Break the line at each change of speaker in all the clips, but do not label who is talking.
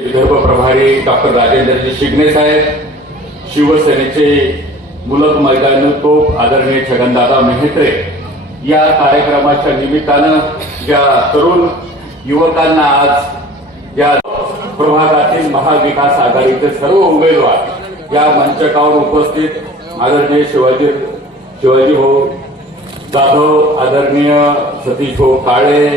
विदर्भ प्रभारी डॉक्टर राजेंद्रजी शिगणे साहेब शिवसेनेचे मुलक मैदान तोप आदरणीय छगनदादा मेहत्रे या कार्यक्रमाच्या निमित्तानं ज्या तरुण युवकांना आज या प्रभागातील महाविकास आघाडीचे सर्व उमेदवार या मंचकावर उपस्थित आदरणीय शिवाजी शिवाजी भाऊ जाधव आदरणीय सतीश भाऊ काळे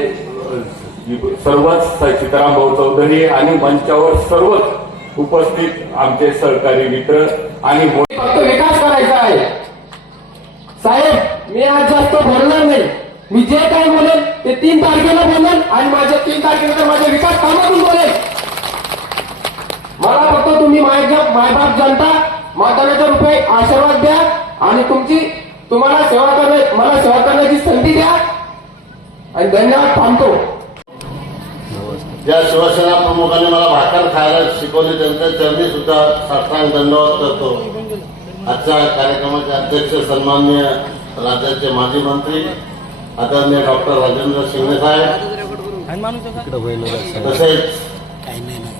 सर्वच सीताराम भाऊ चौधरी आणि मंचावर सर्वच उपस्थित आमचे सहकारी मित्र आणि
फक्त विकास करायचा आहे. साहेब मी आज जास्त भरणार नाही. मी जे काय बोलेल ते तीन तारखेला बोलेल आणि माझ्या तीन तारखेनंतर माझ्या विकास कामातून बोलेल. मला फक्त तुम्ही माझ्या मायबाप जनता मातानाच्या रुपये आशीर्वाद द्या आणि तुमची तुम्हाला सेवा करण्या मला सेवा करण्याची संधी द्या. आणि धन्यवाद थांबतो.
ज्या शिवसेना प्रमुखांनी मला भाकर खायला शिकवली त्यांच्या चरणी सुद्धा साष्टांग दंडवत करतो. आजच्या कार्यक्रमाचे अध्यक्ष सन्मान्य राज्याचे माजी मंत्री आदरणीय डॉक्टर राजेंद्र शिंगणे साहेब. तसेच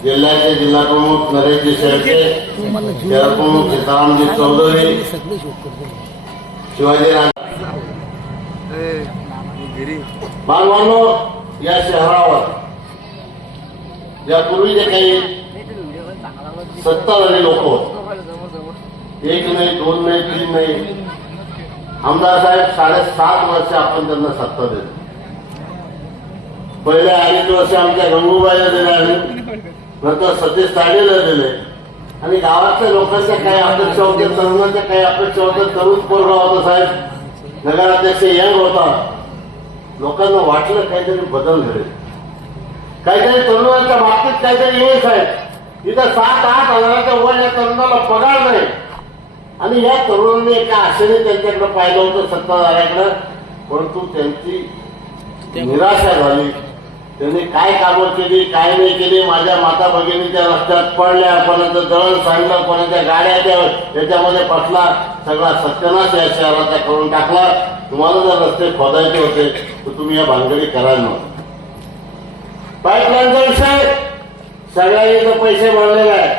जिल्ह्याचे जिल्हा प्रमुख नरेशजी शेळके शहर प्रमुख सीतारामजी चौधरी शिवाजी बालवानो या शहरावर यापूर्वी जे काही सत्ताधारी लोक. एक नाही दोन नाही तीन नाही. आमदार साहेब साडेसात वर्ष आपण त्यांना सत्ता देतो. पहिले अडीच वर्ष आमच्या गंगूबाईला दिले आणि नंतर सतीश ताडेला दिले. आणि गावातल्या लोकांच्या काही अपेक्षा होत्या तरुणांच्या काही अपेक्षा होत्या. तरुण पोरगा होता साहेब. नगराध्यक्ष यंग होता. लोकांना वाटलं काहीतरी बदल घडेल काहीतरी तरुणांच्या बाबतीत काहीतरी येईल साहेब. इथं सात आठ हजाराच्या वर या तरुणाला पगार नाही. आणि या तरुणांनी एका आशेने त्यांच्याकडे पाहिलं होतं सत्ताधाऱ्याकडे. परंतु त्यांची निराशा झाली. त्यांनी काय कामं केली काय नाही केली माझ्या माता भगिनीच्या रस्त्यात पडल्या कोणाचं दळण सांगलं कोणाच्या गाड्या त्या याच्यामध्ये फसला. सगळा सत्यानाश या शहराचा करून टाकला. तुम्हाला जर रस्ते खोदायचे होते तर तुम्ही या भानगडी करायला नव्हतं. पाईपलाईनचा साहेब सगळ्यांनी तर पैसे भरलेले आहेत.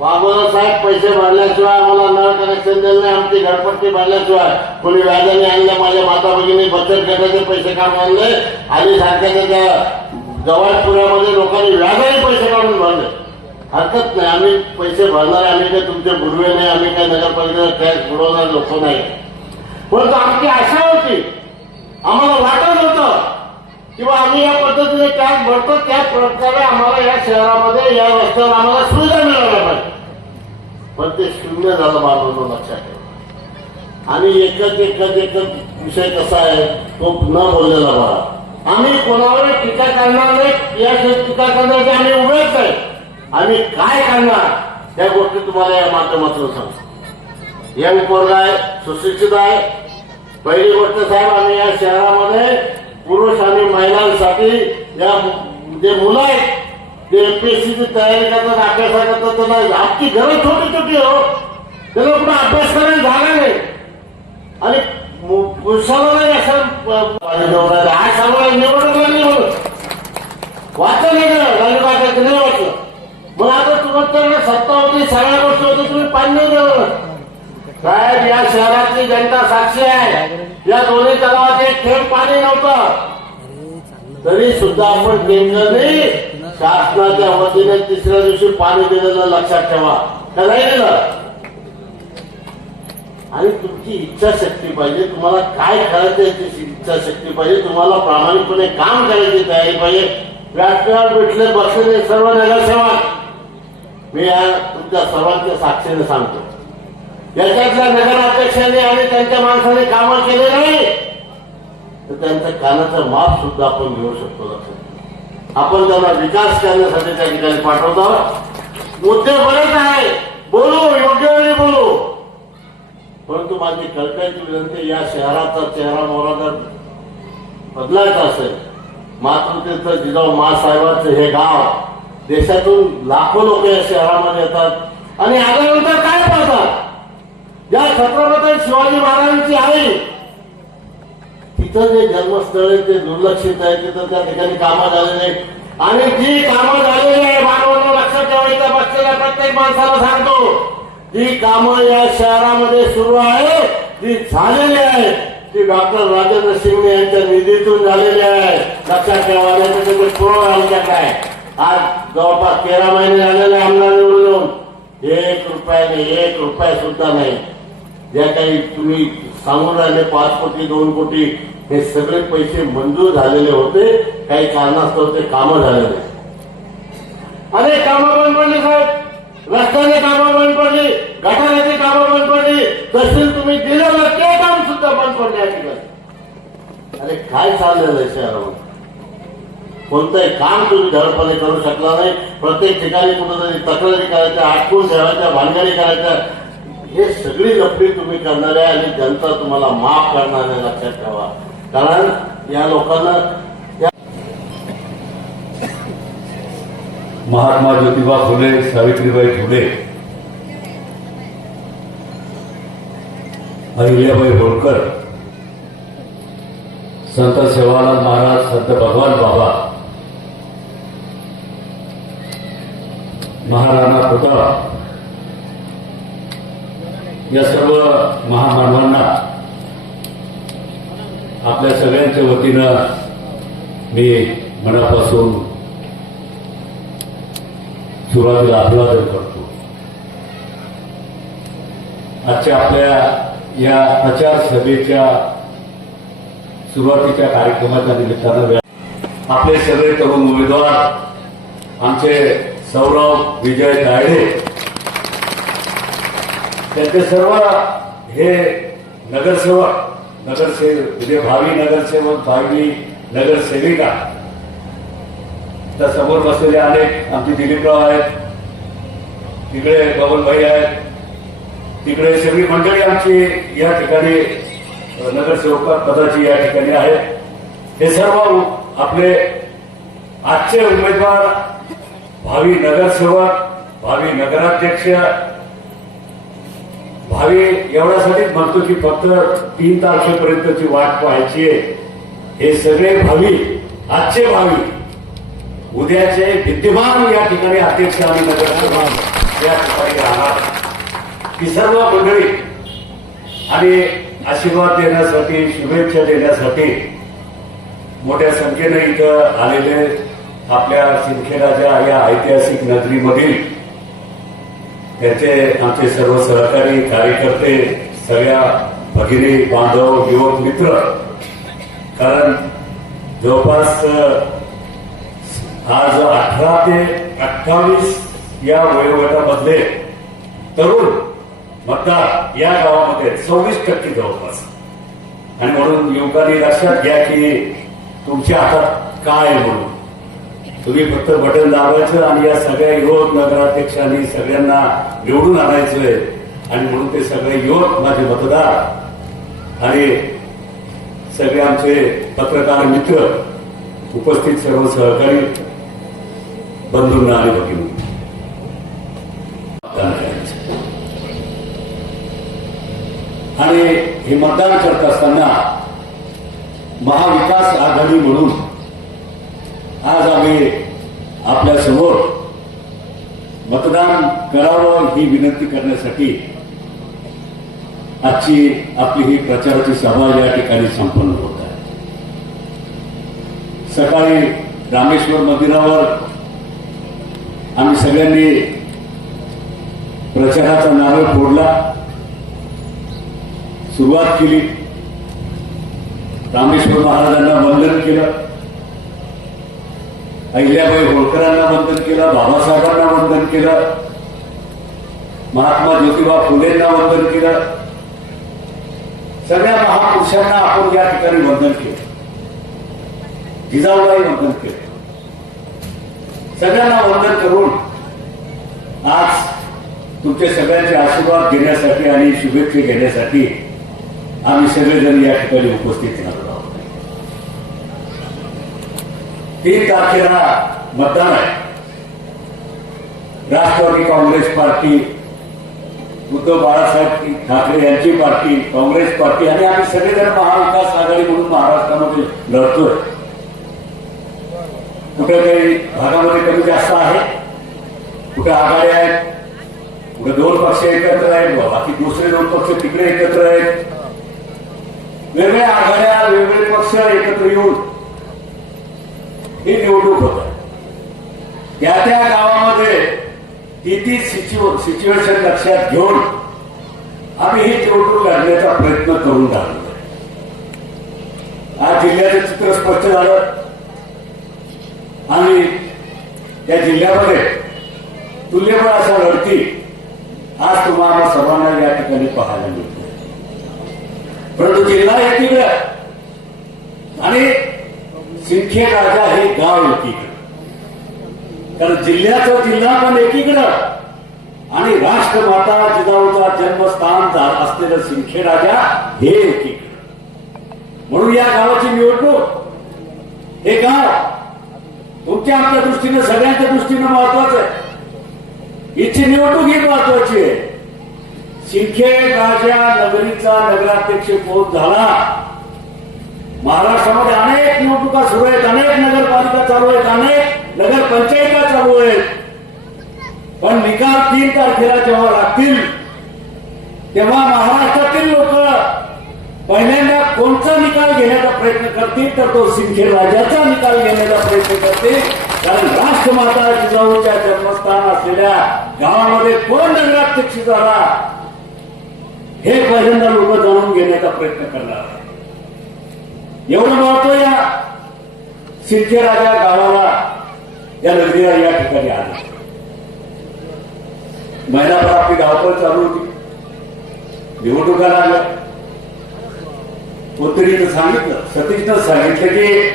बाबूराव साहेब पैसे भरल्याशिवाय आम्हाला नळ कनेक्शन दिलं नाही आमची घरपट्टी भरल्याशिवाय. कोणी व्याजाने आणलं माझ्या माता भगिनी बचत गटाचे पैसे काढून आणले आणि सारख्याच्या त्या जवळपुऱ्यामध्ये लोकांनी व्याजाने पैसे काढून भरले. हरकत नाही आम्ही पैसे भरणार आम्ही काही तुमचे गुरुवे नाही आम्ही काही नगरपालिकेला टॅक्स बुडवणार लोक नाही. परंतु आमची आशा होती आम्हाला वाटत होतं किंवा आम्ही या पद्धतीने टॅक्स भरतो त्या प्रकारे आम्हाला या शहरामध्ये या रस्त्यावर आम्हाला सुविधा मिळाल्या पाहिजे. पण ते शून्य झालं बाबा लक्षात ठेवा. आणि एकच एकच एकच विषय कसा आहे तो न बोललेला बघा. आम्ही कोणावर टीका करणार नाही या टीका करण्याचे आम्ही उभेच आहे. आम्ही काय करणार त्या गोष्टी तुम्हाला या माध्यमातून सांगतो. यंग पोरगा आहे सुशिक्षित आहे. पहिली गोष्ट साहेब आम्ही या शहरामध्ये पुरुष आणि महिलांसाठी या जे मुलं आहेत ते एमपीएससीची तयारी करतात अभ्यासा करतात त्यांना आपली गरज छोटी छोटी हो. त्याला कुठं अभ्यास करायला झाला नाही. आणि पुरुषाला नाही असं प- पाणी हा सर्व निवडणूक लागली म्हणून. वाचलं नाही का नाही वाचलं मग आता तुम्हाला सत्ता होती सगळ्या गोष्टी होती तुम्ही पाणी नाही दिलं साहेब या शहरातली जनता साक्षी आहे. या दोन्ही तलावात एक थेंब पाणी नव्हतं. तरी सुद्धा आपण केंद्राने शासनाच्या वतीने तिसऱ्या दिवशी पाणी दिलेलं लक्षात ठेवा. का नाही दिलं आणि तुमची इच्छाशक्ती पाहिजे. तुम्हाला काय करायचं याची इच्छाशक्ती पाहिजे. तुम्हाला प्रामाणिकपणे काम करायची तयारी पाहिजे. व्यासपीठावर भेटले बसलेले सर्व नगरसेवक. मी या तुमच्या सर्वांच्या साक्षीने सांगतो. याच्यातल्या नगराध्यक्षांनी आणि त्यांच्या माणसाने कामं केले नाही तर त्यांच्या कानाचा माप सुद्धा आपण घेऊ शकतो लक्षात आपण त्यांना विकास करण्यासाठी त्या ठिकाणी पाठवतो. मुद्दे बरेच आहे बोलू योग्य वेळी बोलू. परंतु माझी कळकळीची विनंती या शहराचा चेहरा मोहरा जर बदलायचा असेल मातृतीर्थ जिजाऊ मासाहेबांचं हे गाव देशातून लाखो लोक या शहरामध्ये येतात आणि आल्यानंतर काय पाहतात? या छत्रपती शिवाजी महाराजांची आई. तिथं जे जन्मस्थळ आहे ते दुर्लक्षित आहे. तिथं त्या ठिकाणी कामं झालेली आणि जी कामं झालेली आहे मानवानं लक्षात ठेवायचं बसलेल्या प्रत्येक माणसाला सांगतो जी कामं या शहरामध्ये सुरू आहे ती झालेली आहे ती डॉक्टर राजेंद्र शिंगणे यांच्या निधीतून झालेली आहे लक्षात ठेवा नाही तर त्याचे पुरावा आज जवळपास तेरा महिने झालेले आमदार निवडून. एक रुपयाने एक रुपया सुद्धा नाही. ज्या काही तुम्ही सांगून राहिले पाच कोटी दोन कोटी हे सगळे पैसे मंजूर झालेले होते. काही कारणास्तव ते कामं झालेले अनेक कामं बंद पडली साहेब. रस्त्याने कामं बंद पडली गटाराची कामं बंद पडली. तहसील तुम्ही दिलेलं ते काम सुद्धा बंद पडले या ठिकाणी. अरे काय चाललेलं आहे शहरामध्ये कोणतंही काम तुम्ही धडपणे करू शकला नाही. प्रत्येक ठिकाणी कुठेतरी तक्रारी करायच्या आटकून ठेवायच्या भानगडी करायच्या. हे सगळी लफडी तुम्ही करणार आहे आणि जनता तुम्हाला माफ करणार आहे लक्षात ठेवा. कारण या लोकांना
महात्मा ज्योतिबा फुले सावित्रीबाई फुले अहिल्याबाई होळकर संत सेवालाल महाराज संत भगवान बाबा महाराणा प्रताप या सर्व महामानवांना आपल्या सगळ्यांच्या वतीनं मी मनापासून सुरुवातीला अभिवादन करतो. आजच्या आपल्या या प्रचार सभेच्या सुरुवातीच्या कार्यक्रमाच्या निमित्तानं आपले सगळे तरुण उमेदवार आमचे सौरभ विजय तायडे त्यांचे सर्व हे नगरसेवक नगरसेवक म्हणजे भावी नगरसेवक भावी नगरसेविका त्या समोर बसलेले अनेक आमचे दिलीपराव आहेत. तिकडे बबनभाई आहेत. तिकडे सगळी मंडळी आमची या ठिकाणी नगरसेवक पदाची या ठिकाणी आहेत. हे सर्व आपले आजचे उमेदवार भावी नगरसेवक भावी नगराध्यक्ष भावी एवढ्यासाठीच म्हणतो की फक्त तीन तारखेपर्यंतची वाट पाहायची आहे. हे सगळे भावी आजचे भावी उद्याचे विद्यमान या ठिकाणी अध्यक्ष आणि नगरसेवक या ठिकाणी राहणार. ही सर्व मंडळी आणि आशीर्वाद देण्यासाठी शुभेच्छा देण्यासाठी मोठ्या संख्येने इथं आलेले आपल्या सिंदखेडाच्या या ऐतिहासिक नगरीमधील त्याचे आमचे सर्व सहकारी कार्यकर्ते सगळ्या भगिनी बांधव युवक मित्र. कारण जवळपास आज अठरा ते अठ्ठावीस या वयोगटामधले तरुण मतदार या गावामध्ये सव्वीस टक्के जवळपास. आणि म्हणून युवकांनी लक्षात घ्या की तुमच्या हातात काय आहे म्हणून. तुम्ही फक्त बटन दाबायचं आणि या सगळ्या युवक नगराध्यक्षांनी सगळ्यांना निवडून आणायचंय आणि म्हणून ते सगळे युवक माझे मतदार आणि सगळे आमचे पत्रकार मित्र उपस्थित सर्व सहकारी बंधूंना आणि भगिनी मतदान करायचं. आणि हे मतदान करत असताना महाविकास आघाडी म्हणून आज आम्ही आपल्यासमोर मतदान करावं ही विनंती करण्यासाठी आजची आपली ही प्रचाराची सभा या ठिकाणी संपन्न होत आहे. सकाळी रामेश्वर मंदिरावर आम्ही सगळ्यांनी प्रचाराचा नारळ फोडला. सुरुवात केली. रामेश्वर महाराजांना वंदन केलं. अहिल्याबाई होळकरांना वंदन केलं बाबासाहेबांना वंदन केलं महात्मा ज्योतिबा फुलेंना वंदन केलं. सगळ्या महापुरुषांना आपण या ठिकाणी वंदन केलं. जिजाऊलाही वंदन केलं. सगळ्यांना वंदन करून आज तुमचे सगळ्यांचे आशीर्वाद घेण्यासाठी आणि शुभेच्छा घेण्यासाठी आम्ही सगळेजण या ठिकाणी उपस्थित झालो तीन तारखेला मतदान आहे. राष्ट्रवादी काँग्रेस पार्टी उद्धव बाळासाहेब ठाकरे यांची पार्टी काँग्रेस पार्टी आणि आम्ही सगळेजण महाविकास आघाडी म्हणून महाराष्ट्रामध्ये लढतोय. कुठे काही भागामध्ये कमी जास्त आहे. कुठे आघाडी आहेत कुठे दोन पक्ष एकत्र आहेत बाकी दुसरे दोन पक्ष तिकडे एकत्र आहेत. वेगवेगळ्या आघाड्या वेगवेगळे पक्ष एकत्र येऊन ही निवडणूक होत त्या त्या गावामध्ये ती ती सिच्युएशन लक्षात घेऊन आम्ही ही निवडणूक लढण्याचा प्रयत्न करून राहिलो आज जिल्ह्याचं चित्र स्पष्ट झालं. आणि या जिल्ह्यामध्ये तुल्यबळ अशा लढती आज तुम्हाला सर्वांना या ठिकाणी पाहायला मिळते परंतु जिल्हा एकीकडे आणि सिंखे राजा हे गाव एकीकडं. तर जिल्ह्याचा जिल्हा पण एकीकडं. आणि राष्ट्रमाता जिजाऊचा जन्मस्थान असलेलं सिंखे राजा हे एकीकडं. म्हणून या गावाची निवडणूक. हे गाव तुमच्या आमच्या दृष्टीनं सगळ्यांच्या दृष्टीनं महत्वाचं आहे. इथची निवडणूक ही महत्वाची आहे. सिंखे राजा नगरीचा नगराध्यक्ष कोण झाला? महाराष्ट्रामध्ये अनेक निवडणुका सुरू आहेत अनेक नगरपालिका चालू आहेत अनेक नगरपंचायता चालू आहेत पण निकाल तीन तारखेला जेव्हा लागतील तेव्हा महाराष्ट्रातील लोक पहिल्यांदा कोणता निकाल घेण्याचा प्रयत्न करतील तर तो सिंखे राजाचा निकाल घेण्याचा प्रयत्न करतील कारण राष्ट्रमाता जिजाऊच्या जन्मस्थान असलेल्या गावामध्ये कोण नगराध्यक्ष झाला हे पहिल्यांदा लोक जाणून घेण्याचा प्रयत्न करणार आहे. एवढं महत्त्व या सिंखे राजा गावाला या नगरीला या ठिकाणी आलं. महिनाभर आपली धावपळ चालू होती. निवडणुका लागल्या. कोणतरीनं सांगितलं सतीशनं सांगितलं की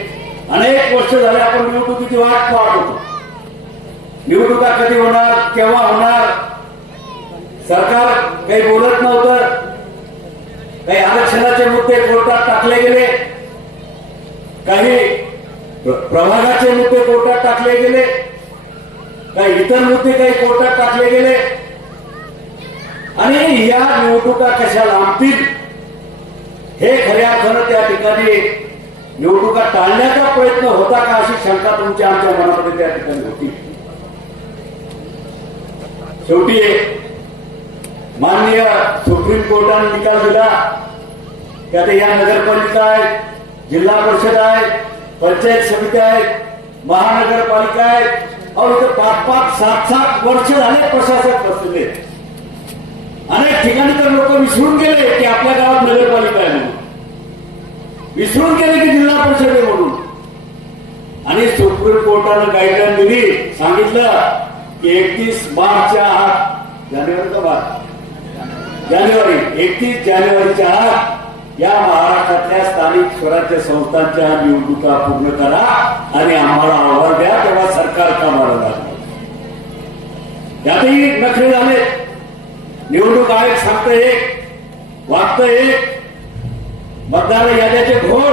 अनेक वर्ष झाले आपण निवडणुकीची वाट पाहत होतो. निवडणुका कधी होणार केव्हा होणार? सरकार काही बोलत नव्हतं. काही आरक्षणाचे मुद्दे कोर्टात टाकले गेले. काही प्रभागाचे मुद्दे कोर्टात टाकले गेले काही इतर मुद्दे काही कोर्टात टाकले गेले. आणि या निवडणुका कशा लांबतील हे खऱ्या खरं त्या ठिकाणी निवडणुका टाळण्याचा प्रयत्न होता का अशी शंका तुमच्या आमच्या मनामध्ये त्या ठिकाणी होती? शेवटी माननीय सुप्रीम कोर्टाने निकाल दिला. की आता या नगरपालिका आहेत जिल्हा परिषद आहेत पंचायत समित्या आहेत महानगरपालिका आहेत और इथं पाच पाच सात सात वर्ष झाले प्रशासक बसलेले अनेक ठिकाणी तर लोक विसरून गेले की आपल्या गावात नगरपालिका आहे म्हणून. विसरून गेले की जिल्हा परिषद आहे म्हणून. आणि सुप्रीम कोर्टानं गाईडलाईन दिली सांगितलं की एकतीस मार्चच्या आत जानेवारी का जानेवारी एकतीस जानेवारीच्या आत या महाराष्ट्रातल्या स्थानिक स्वराज्य संस्थांच्या निवडणुका पूर्ण करा आणि आम्हाला आव्हान द्या तेव्हा सरकार कामाला लागलं. यातही नखरे झाले. निवडणूक आयोग सांगतं एक वागतं एक. मतदार याद्याचे घोळ.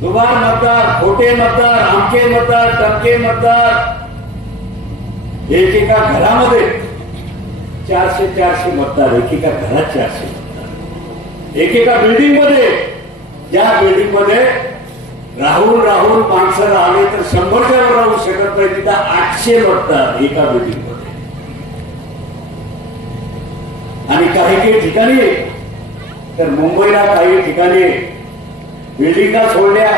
दुबार मतदार खोटे मतदार आमके मतदार टमके मतदार. एकेका घरामध्ये चारशे चारशे मतदार एकेका घरात चारशे. मतदार एकेका बिल्डिंगमध्ये. ज्या बिल्डिंगमध्ये राहून राहून माणसं राहिले तर शंभरच्या वर राहू शकत नाही. तिथं आठशे मतदार एका बिल्डिंगमध्ये. आणि काही काही ठिकाणी तर मुंबईला काही ठिकाणी बिल्डिंगा सोडल्या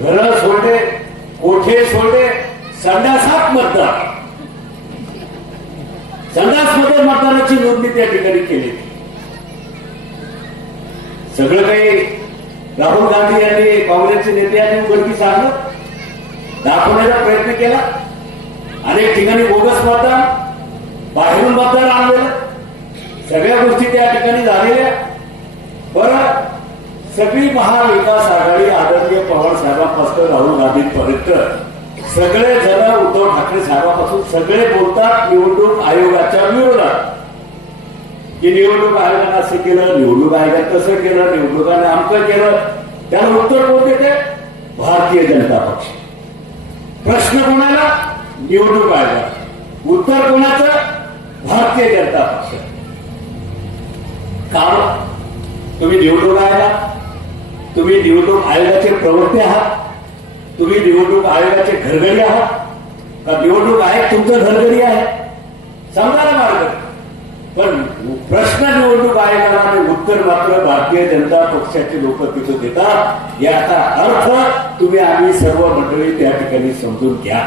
घर सोडले कोठे सोडले? संडासात मतदार संडासमध्ये मतदानाची नोंदणी त्या ठिकाणी केली. सगळं काही राहुल गांधी यांनी काँग्रेसचे नेते यांनी उघडकीस आणलं. दाखवण्याचा प्रयत्न केला. अनेक ठिकाणी बोगस मतदान बाहेरून मतदान आणलेलं. सगळ्या गोष्टी त्या ठिकाणी झालेल्या. बरं सगळी महाविकास आघाडी आदरणीय पवार साहेबांपासून राहुल गांधींपर्यंत सगळे जण उद्धव ठाकरे साहेबांपासून सगळे बोलतात निवडणूक आयोगाच्या विरोधात. की निवडणूक आयोगानं असं केलं निवडणूक आयोगात तसं केलं निवडणुकाने आमचं केलं. त्याला उत्तर कोण देते? भारतीय जनता पक्ष. प्रश्न कोणाला? निवडणूक आयोगात उत्तर कोणाचं? भारतीय जनता पक्ष. कारण तुम्ही निवडणूक आयोगा तुम्ही निवडणूक आयोगाचे प्रवक्ते आहात तुम्ही निवडणूक आयोगाचे घरगडी आहात. का निवडणूक आयोग तुमचं घरगडी आहे? सांगा ना मार्ग. पण प्रश्न निवडणूक आयोगाला आणि उत्तर मात्र भारतीय जनता पक्षाचे लोक तिथं देतात. याचा अर्थ तुम्ही आम्ही सर्व मंडळी त्या ठिकाणी समजून घ्या.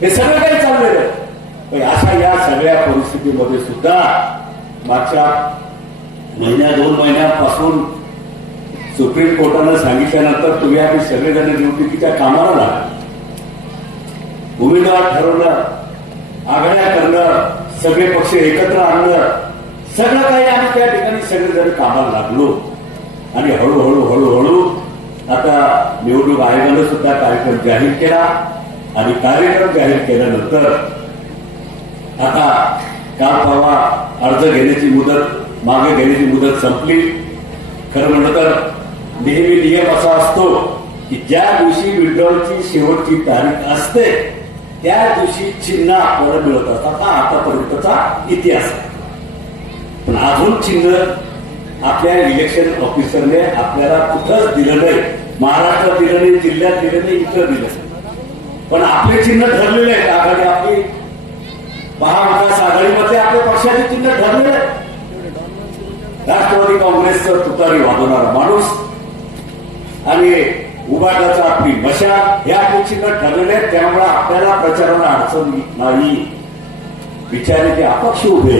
हे सगळं काही चाललेलं आहे अशा या सगळ्या परिस्थितीमध्ये सुद्धा मागच्या महिन्या दोन महिन्यापासून सुप्रीम कोर्टानं सांगितल्यानंतर तुम्ही आम्ही सगळेजण निवडणुकीच्या कामाला लागले. उमेदवार ठरवणं आघाड्या करणं सगळे पक्ष एकत्र आणलं. सगळं काही आम्ही त्या ठिकाणी सगळेजण कामाला लागलो. आणि हळूहळू हळूहळू आता निवडणूक आयोगानं सुद्धा कार्यक्रम जाहीर केला. आणि कार्यक्रम जाहीर केल्यानंतर आता काल परवा अर्ज घेण्याची मुदत मागे घेण्याची मुदत संपली. खरं म्हणलं तर नेहमी नियम असा असतो की ज्या दिवशी विड्रॉलची शेवटची तारीख असते त्या दिवशी चिन्ह आपल्याला मिळत असतात. हा आतापर्यंतचा इतिहास पण अजून चिन्ह आपल्या इलेक्शन ऑफिसरने आपल्याला कुठंच दिलं नाही. महाराष्ट्रात दिलं नाही जिल्ह्यात दिलं नाही इथं दिलं पण आपले चिन्ह ठरलेले आहेत. आघाडी आपली महाविकास आघाडीमध्ये आपल्या पक्षाचे चिन्ह ठरलेले आहे राष्ट्रवादी काँग्रेसचं तुतारी वाजवणारा माणूस आणि उभाटाचा आपली मशा या अपेक्षेनं ठरलेले त्यामुळे आपल्याला प्रचाराला अडचण नाही. बिचारे जे अपक्ष उभे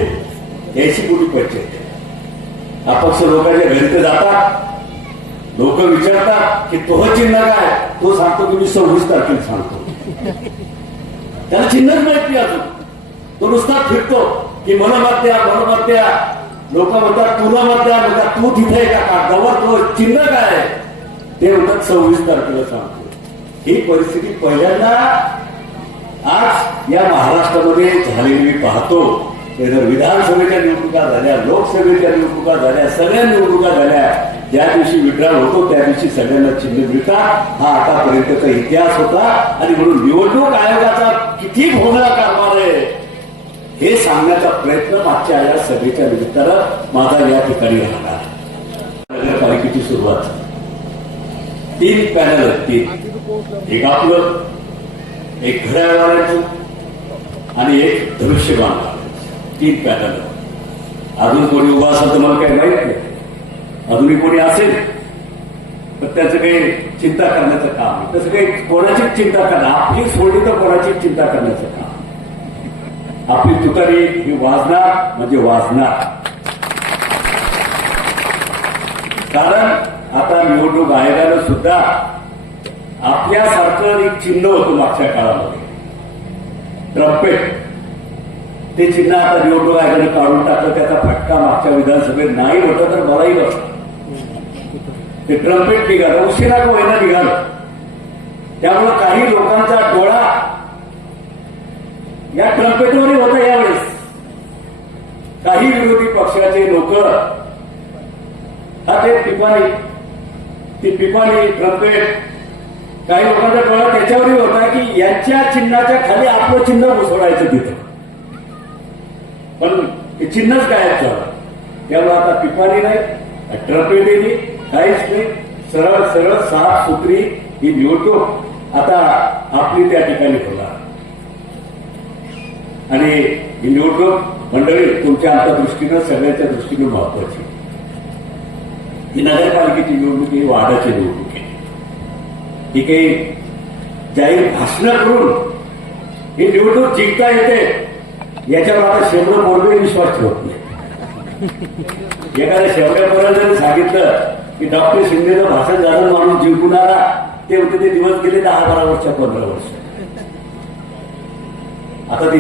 याची कुठे पंचायत अपक्ष लोकांच्या घरी ते जातात लोक विचारतात की तो चिन्ह काय? तो सांगतो की मी सव्वीस तारखेला सांगतो. त्याला चिन्हच माहिती नाही अजून. तो नुसता फिरतो की मला मत द्या मत द्या लोक म्हणतात तुला मत द्या म्हणतात तू तिथे का कागदावर तो चिन्ह काय आहे? ते होतात सव्वीस तारखेला सांगतो. ही परिस्थिती पहिल्यांदा आज या महाराष्ट्रामध्ये झालेली मी पाहतो. जर विधानसभेच्या निवडणुका झाल्या लोकसभेच्या निवडणुका झाल्या सगळ्या निवडणुका झाल्या ज्या दिवशी विड्रॉल होतो त्या दिवशी सगळ्यांना चिन्ह मिळतात. हा आतापर्यंतचा इतिहास होता. आणि म्हणून निवडणूक आयोगाचा किती भोगला कारभार आहे हे सांगण्याचा प्रयत्न मागच्या या सभेच्या निमित्तानं माझा या ठिकाणी राहणार नगरपालिकेची सुरुवात. तीन पॅनल आहेत तीन. एक आपलं एक घड्याळवाल्याचं आणि एक धनुष्यबाण तीन पॅनल अजून कोणी उभा असेल तर मला काही माहीत नाही. अजूनही कोणी असेल तर त्याचं काही चिंता करण्याचं काम नाही. तसं काही कोणाचीच चिंता करणं आपली सोडली तर कोणाचीच चिंता करण्याचं काम आपली तुतारी ही वाजणार म्हणजे वाजणार. कारण आता निवडणूक आयोगानं सुद्धा आपल्यासारखं एक चिन्ह होतं मागच्या काळामध्ये. ट्रम्पेट. ते चिन्ह आता निवडणूक आयोगानं काढून टाकलं त्याचा फटका मागच्या विधानसभेत नाही होता तर मलाही बसला ते ट्रम्पेट निघालं उशिरा महिना निघालं. त्यामुळे काही लोकांचा डोळा या ट्रम्पेटवरही होता यावेळेस. काही विरोधी पक्षाचे लोक हा ते पिपाणी ती पिपाणी ट्रम्पेट काही लोकांचा डोळा त्याच्यावरही होता की यांच्या चिन्हाच्या खाली आपलं चिन्ह घुसवायचं तिथं. पण ते चिन्हच गायब झालं. त्यामुळे आता पिपाणी नाही ट्रम्पेटही नाही काहीच नाही. सरळ सरळ साफ सुथरी ही निवडणूक आता आपली त्या ठिकाणी होणार. आणि ही निवडणूक मंडळी तुमच्या आमच्या दृष्टीनं सगळ्याच्या दृष्टीनं महत्वाची ही नगरपालिकेची निवडणूक ही वार्डाची निवडणूक आहे ही काही जाहीर भाषणं करून ही निवडणूक जिंकता येते याच्यावर आता शेवटं बोलणे विश्वास ठेवत नाही. एखाद्या शेवट्या पोराला सांगितलं की डॉक्टर शिंदेचं भाषण झालं माणूस जिंकून आला ते होते ते दिवस गेले दहा बारा वर्ष पंधरा वर्ष. आता ती